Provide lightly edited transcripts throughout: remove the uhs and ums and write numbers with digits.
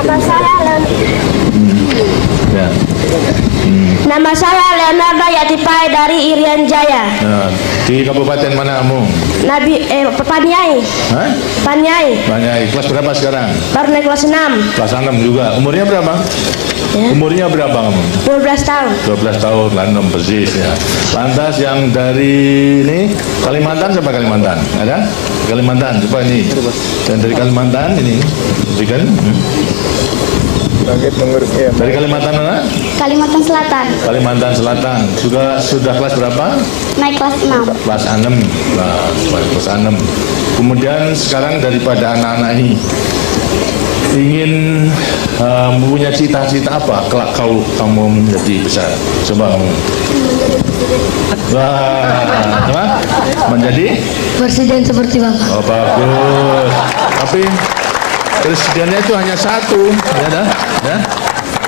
Nama saya Ya. Nama saya Leonardo Yatipai dari Irian Jaya. Nah, di kabupaten mana kamu? Paniai. Hah? Paniai. Paniai. Kelas berapa sekarang? Baru naik kelas 6. Kelas 6 juga. Umurnya berapa? Ya. Umurnya berapa kamu? 12 tahun. 12 tahun, kan persis ya. Lantas yang dari ini Kalimantan sampai Kalimantan, ada? Kalimantan, coba ini. Dan dari Kalimantan ini, berikan. Dari Kalimantan mana? Kalimantan Selatan. Kalimantan Selatan. Sudah kelas berapa? Naik kelas 6. Kelas 6. Kelas 6. Kemudian sekarang daripada anak-anak ini ingin mempunyai cita-cita apa kelak kamu menjadi besar? Coba kamu. Wah, menjadi Presiden seperti Bapak. Oh, bagus. Tapi presidennya itu hanya satu, ya dah, ya.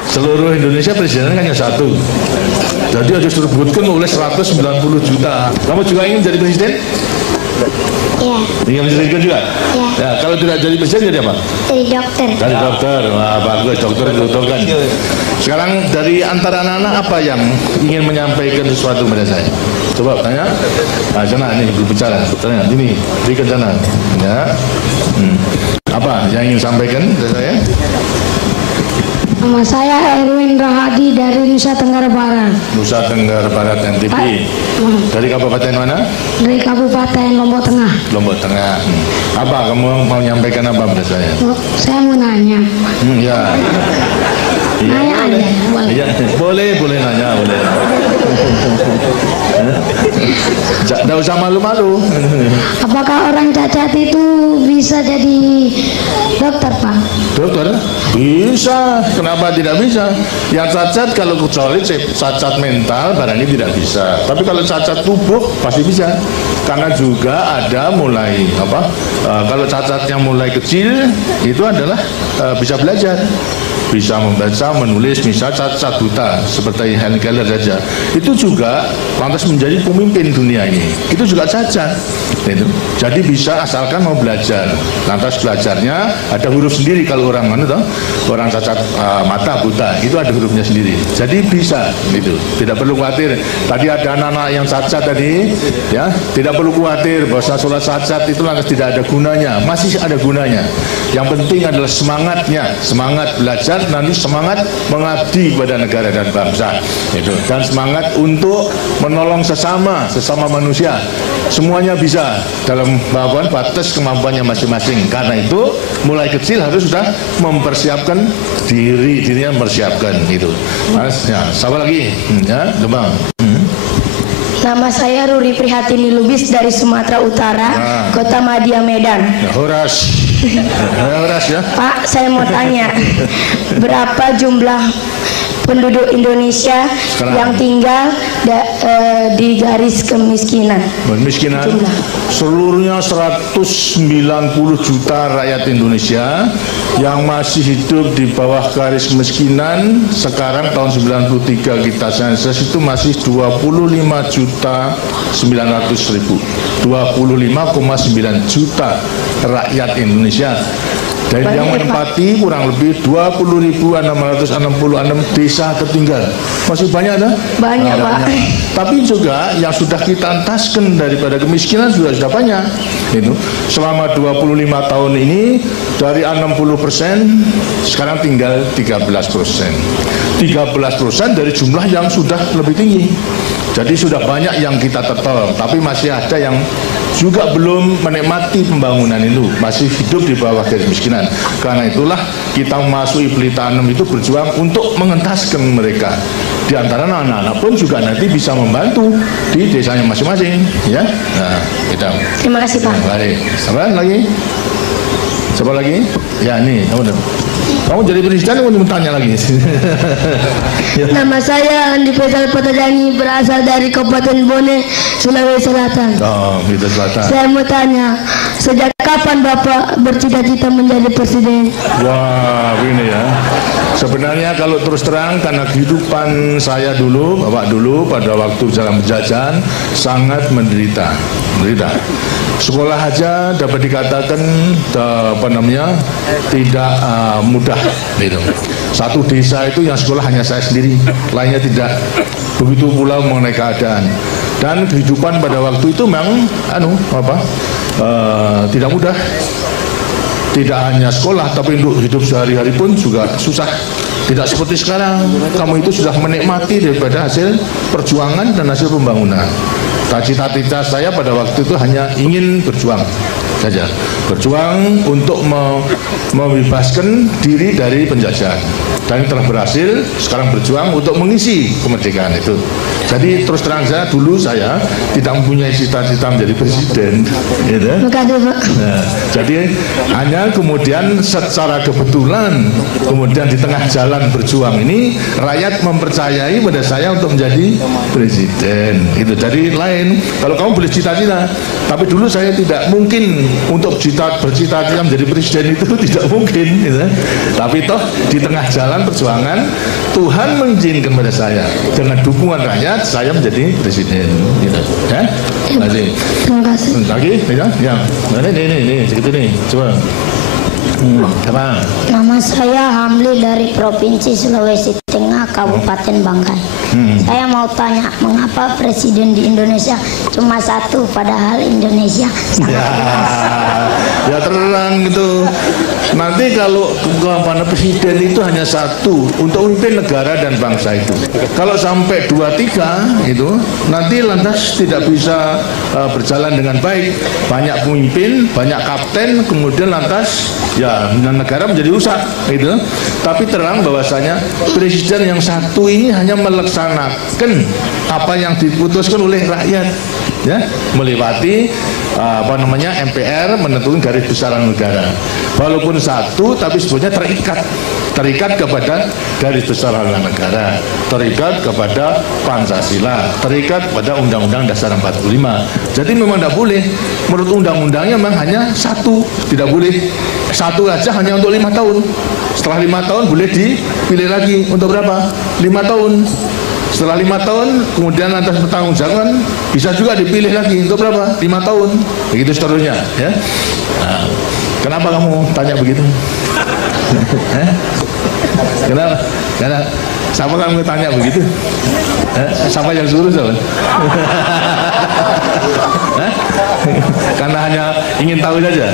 Seluruh Indonesia presidennya hanya satu. Jadi harus direbutkan oleh 190 juta. Kamu juga ingin jadi presiden? Iya. Ingin menjadi presiden juga? Iya. Ya, kalau tidak jadi presiden jadi apa? Jadi dokter. Dari dokter. Wah, bagus, dokter itu kan. Sekarang dari antara anak-anak apa yang ingin menyampaikan sesuatu pada saya? Coba tanya. Nah, sana nih berbicara. Tanya, ini berikan sana. Ya. Apa yang ingin sampaikan pada saya? Nama saya Erwin Rahadi dari Nusa Tenggara Barat. Nusa Tenggara Barat NTB. Dari kabupaten mana? Dari Kabupaten Lombok Tengah. Lombok Tengah. Apa kamu mau menyampaikan apa pada saya? Saya mau nanya. Ya. Iya, Nanya boleh. aja, boleh. Iya, boleh nanya, boleh. Tidak usah malu-malu. Apakah orang cacat itu bisa jadi dokter, Pak? Dokter? Bisa. Kenapa tidak bisa? Yang cacat kalau kecuali cacat mental barangnya tidak bisa. Tapi kalau cacat tubuh pasti bisa. Karena juga ada mulai kalau cacatnya mulai kecil itu adalah bisa belajar. Bisa membaca, menulis, misal cacat buta seperti Helen Keller saja, itu juga lantas menjadi pemimpin dunia ini. Itu juga cacat. Itu. Jadi bisa asalkan mau belajar. Lantas belajarnya ada huruf sendiri kalau orang mana toh? Orang cacat mata buta itu ada hurufnya sendiri. Jadi bisa gitu. Tidak perlu khawatir. Tadi ada anak-anak yang cacat tadi, ya tidak perlu khawatir bahwa sholat cacat itu lantas tidak ada gunanya. Masih ada gunanya. Yang penting adalah semangatnya, semangat belajar. Nanti semangat mengabdi kepada negara dan bangsa itu, dan semangat untuk menolong sesama manusia. Semuanya bisa dalam batas kemampuannya masing-masing. Karena itu mulai kecil harus sudah mempersiapkan dirinya mempersiapkan itu. Mas, ya, siapa lagi? Ya, Demang. Nama saya Ruri Prihatini Lubis dari Sumatera Utara, Kota Madia, Medan. Ya, Horas. Horas ya. Pak, saya mau tanya, berapa jumlah penduduk Indonesia sekarang yang tinggal di garis kemiskinan? Kemiskinan seluruhnya 190 juta rakyat Indonesia yang masih hidup di bawah garis kemiskinan. Sekarang tahun 93 kita sensus itu masih 25.900.000, 25,9 juta rakyat Indonesia. Dan Banyak, yang menempati kurang lebih 20.666 desa tertinggal. Masih banyak ada? Banyak, Pak. Tapi juga yang sudah kita entaskan daripada kemiskinan sudah banyak. Itu selama 25 tahun ini dari 60% sekarang tinggal 13%. 13% dari jumlah yang sudah lebih tinggi. Jadi sudah banyak yang kita tolong, tapi masih ada yang juga belum menikmati pembangunan itu, masih hidup di bawah garis kemiskinan. Karena itulah kita memasuki Pelita 6 itu berjuang untuk mengentaskan mereka. Di antara anak-anak pun juga nanti bisa membantu di desanya masing-masing, ya. Nah, kita. Terima kasih, Pak. Baik. Siapa lagi? Siapa lagi? Ya, ini kamu jadi presiden, kamu tanya lagi. Nama saya Andi Faisal Patajangi, berasal dari Kabupaten Bone, Sulawesi Selatan. Oh, Selatan. Saya mau tanya, sejak kapan Bapak bercita-cita menjadi presiden? Wah, ini ya. Sebenarnya kalau terus terang, karena kehidupan saya dulu, Bapak dulu pada waktu dalam penjajahan sangat menderita. Sekolah aja dapat dikatakan tidak mudah gitu. Satu desa itu yang sekolah hanya saya sendiri, lainnya tidak. Begitu pula mengenai keadaan dan kehidupan pada waktu itu memang tidak mudah. Tidak hanya sekolah, tapi untuk hidup sehari-hari pun juga susah. Tidak seperti sekarang, kamu itu sudah menikmati daripada hasil perjuangan dan hasil pembangunan. Cita-cita saya pada waktu itu hanya ingin berjuang saja. Berjuang untuk membebaskan diri dari penjajahan. Dan telah berhasil, sekarang berjuang untuk mengisi kemerdekaan itu. Jadi terus terang saja, dulu saya tidak mempunyai cita-cita menjadi presiden, gitu. Nah, jadi hanya kemudian secara kebetulan, kemudian di tengah jalan berjuang ini, rakyat mempercayai pada saya untuk menjadi presiden. Itu jadi lain. Kalau kamu boleh cita-cita, tapi dulu saya tidak mungkin untuk bercita-cita menjadi presiden itu tidak mungkin, gitu. Tapi toh di tengah jalan perjuangan Tuhan mengizinkan pada saya dengan dukungan rakyat saya menjadi presiden, gitu. Ya, Terima kasih. Lagi, ya. Ini, segitu nih, coba. Apa? Nama saya Hamli dari Provinsi Sulawesi Tengah, Kabupaten Bangkai. Saya mau tanya, mengapa presiden di Indonesia cuma satu, padahal Indonesia sangat luas? Ya terang gitu. Nanti kalau presiden itu hanya satu untuk memimpin negara dan bangsa itu. Kalau sampai 2-3 itu nanti lantas tidak bisa berjalan dengan baik. Banyak pemimpin, banyak kapten, kemudian lantas ya negara menjadi rusak gitu. Tapi terang bahwasanya presiden yang satu ini hanya melaksanakan apa yang diputuskan oleh rakyat, ya, melewati MPR menentukan garis besaran negara. Walaupun satu, tapi sebetulnya terikat kepada garis besaran negara, terikat kepada Pancasila, terikat pada Undang-Undang Dasar 45. Jadi memang tidak boleh, menurut undang-undangnya memang hanya satu, tidak boleh satu aja hanya untuk 5 tahun. Setelah 5 tahun boleh dipilih lagi untuk berapa? 5 tahun. Setelah 5 tahun kemudian atas pertanggungjawaban bisa juga dipilih lagi untuk berapa? 5 tahun. Begitu seterusnya, ya. Nah, kenapa kamu tanya begitu? Kenapa? Siapa kamu tanya begitu? Siapa yang suruh, siapa? Karena hanya ingin tahu saja.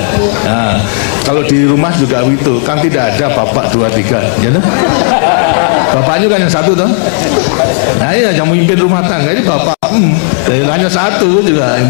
Nah, kalau di rumah juga begitu, kan tidak ada bapak 2-3, ya kan? Bapaknya kan yang satu toh. Nah iya, yang memimpin rumah tangga ini bapak hanya satu juga.